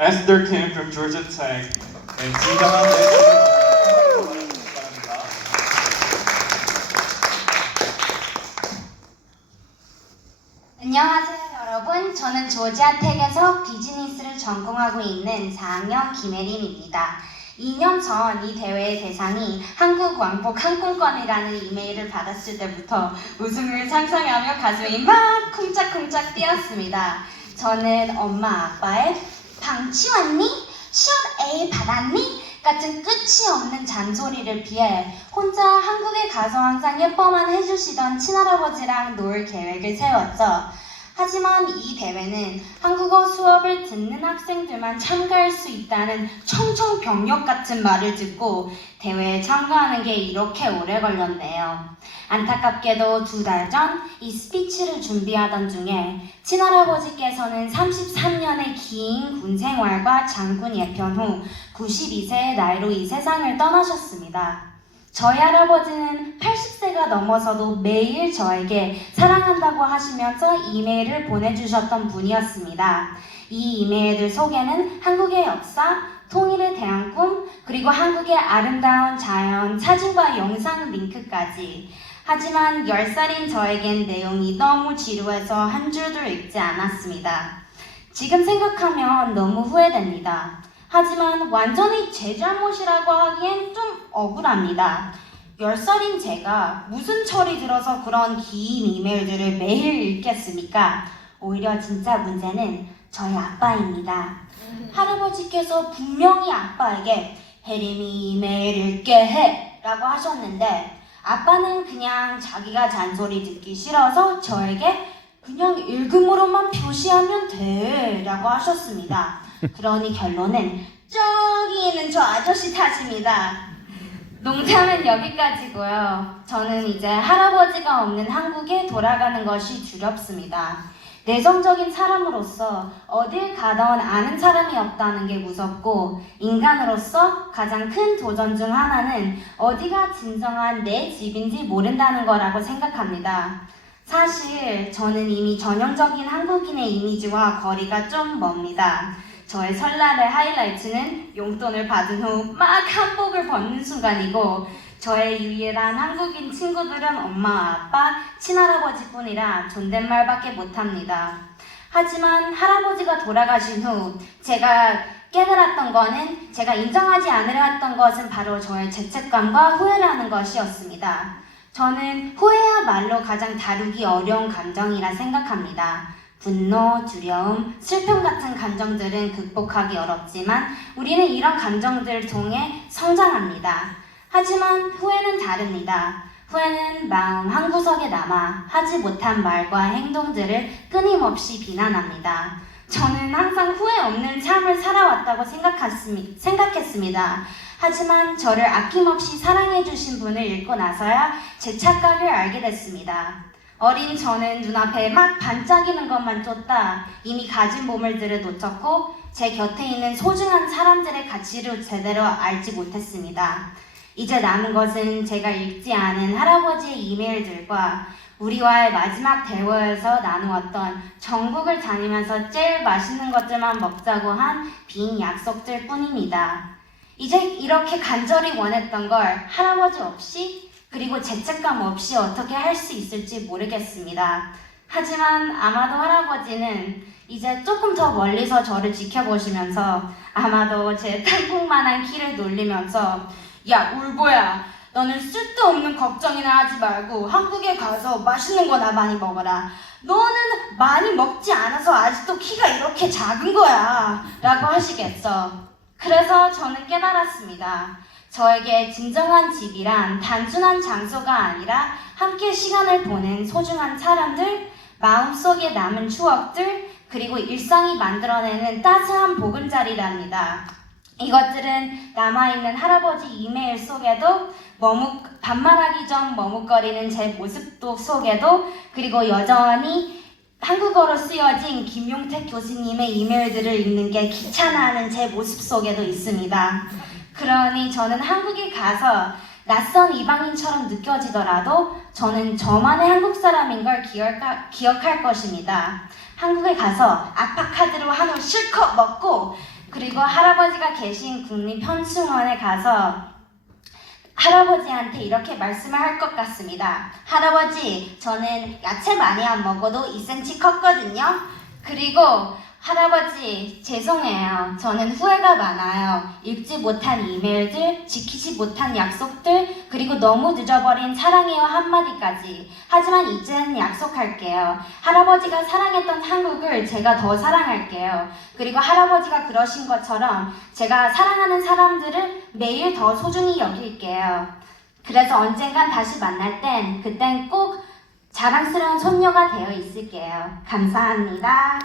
Esther Kim from Georgia Tech and 진정한 바랍니다. 안녕하세요 여러분. 저는 조지아텍에서 비즈니스를 전공하고 있는 4학년 김혜림입니다. 2년 전 이 대회의 대상이 한국 왕복 항공권이라는 이메일을 받았을 때부터 우승을 상상하며 가슴이 막 쿵짝쿵짝 뛰었습니다. 저는 엄마 아빠의 방치 왔니? 시험 A 받았니? 같은 끝이 없는 잔소리를 피해 혼자 한국에 가서 항상 예뻐만 해주시던 친할아버지랑 놀 계획을 세웠죠. 하지만 이 대회는 한국어 수업을 듣는 학생들만 참가할 수 있다는 청천벽력 같은 말을 듣고 대회에 참가하는 게 이렇게 오래 걸렸네요. 안타깝게도 2달 전 이 스피치를 준비하던 중에 친할아버지께서는 33년의 긴 군 생활과 장군 예편 후 92세의 나이로 이 세상을 떠나셨습니다. 저희 할아버지는 80세가 넘어서도 매일 저에게 사랑한다고 하시면서 이메일을 보내주셨던 분이었습니다. 이 이메일들 속에는 한국의 역사, 통일에 대한 꿈, 그리고 한국의 아름다운 자연, 사진과 영상 링크까지. 하지만 10살인 저에겐 내용이 너무 지루해서 한 줄도 읽지 않았습니다. 지금 생각하면 너무 후회됩니다. 하지만 완전히 제 잘못이라고 하기엔 좀 억울합니다. 10살인 제가 무슨 철이 들어서 그런 긴 이메일들을 매일 읽겠습니까? 오히려 진짜 문제는 저희 아빠입니다. 할아버지께서 분명히 아빠에게 혜림이 이메일 읽게 해 라고 하셨는데 아빠는 그냥 자기가 잔소리 듣기 싫어서 저에게 그냥 읽음으로만 표시하면 돼 라고 하셨습니다. 그러니 결론은 저기 있는 저 아저씨 탓입니다. 농담은 여기까지고요. 저는 이제 할아버지가 없는 한국에 돌아가는 것이 두렵습니다. 내성적인 사람으로서 어딜 가던 아는 사람이 없다는 게 무섭고 인간으로서 가장 큰 도전 중 하나는 어디가 진정한 내 집인지 모른다는 거라고 생각합니다. 사실 저는 이미 전형적인 한국인의 이미지와 거리가 좀 멉니다. 저의 설날의 하이라이트는 용돈을 받은 후 막 한복을 벗는 순간이고 저의 유일한 한국인 친구들은 엄마, 아빠, 친할아버지뿐이라 존댓말밖에 못합니다. 하지만 할아버지가 돌아가신 후 제가 깨달았던 거는 제가 인정하지 않으려 했던 것은 바로 저의 죄책감과 후회라는 것이었습니다. 저는 후회야말로 가장 다루기 어려운 감정이라 생각합니다. 분노, 두려움, 슬픔 같은 감정들은 극복하기 어렵지만 우리는 이런 감정들을 통해 성장합니다. 하지만 후회는 다릅니다. 후회는 마음 한구석에 남아 하지 못한 말과 행동들을 끊임없이 비난합니다. 저는 항상 후회 없는 삶을 살아왔다고 생각했습니다. 하지만 저를 아낌없이 사랑해주신 분을 잃고 나서야 제 착각을 알게 됐습니다. 어린 저는 눈앞에 막 반짝이는 것만 쫓다 이미 가진 보물들을 놓쳤고 제 곁에 있는 소중한 사람들의 가치를 제대로 알지 못했습니다. 이제 남은 것은 제가 읽지 않은 할아버지의 이메일들과 우리와의 마지막 대화에서 나누었던 전국을 다니면서 제일 맛있는 것들만 먹자고 한 빈 약속들 뿐입니다. 이제 이렇게 간절히 원했던 걸 할아버지 없이 그리고 죄책감 없이 어떻게 할 수 있을지 모르겠습니다. 하지만 아마도 할아버지는 이제 조금 더 멀리서 저를 지켜보시면서 아마도 제 땅콩만한 키를 놀리면서 야 울보야 너는 쓸데없는 걱정이나 하지 말고 한국에 가서 맛있는 거나 많이 먹어라. 너는 많이 먹지 않아서 아직도 키가 이렇게 작은 거야 라고 하시겠죠. 그래서 저는 깨달았습니다. 저에게 진정한 집이란 단순한 장소가 아니라 함께 시간을 보낸 소중한 사람들, 마음속에 남은 추억들, 그리고 일상이 만들어내는 따스한 보금자리랍니다. 이것들은 남아있는 할아버지 이메일 속에도 반말하기 전 머뭇거리는 제 모습도 속에도 그리고 여전히 한국어로 쓰여진 김용택 교수님의 이메일들을 읽는 게 귀찮아하는 제 모습 속에도 있습니다. 그러니 저는 한국에 가서 낯선 이방인처럼 느껴지더라도 저는 저만의 한국 사람인 걸 기억할 것입니다. 한국에 가서 아파카드로 한우 실컷 먹고 그리고 할아버지가 계신 국립현충원에 가서 할아버지한테 이렇게 말씀을 할 것 같습니다. 할아버지, 저는 야채 많이 안 먹어도 2cm 컸거든요. 그리고 할아버지, 죄송해요. 저는 후회가 많아요. 읽지 못한 이메일들, 지키지 못한 약속들, 그리고 너무 늦어버린 사랑해요 한마디까지. 하지만 이제는 약속할게요. 할아버지가 사랑했던 한국을 제가 더 사랑할게요. 그리고 할아버지가 그러신 것처럼 제가 사랑하는 사람들을 매일 더 소중히 여길게요. 그래서 언젠간 다시 만날 땐 그땐 꼭 자랑스러운 손녀가 되어 있을게요. 감사합니다.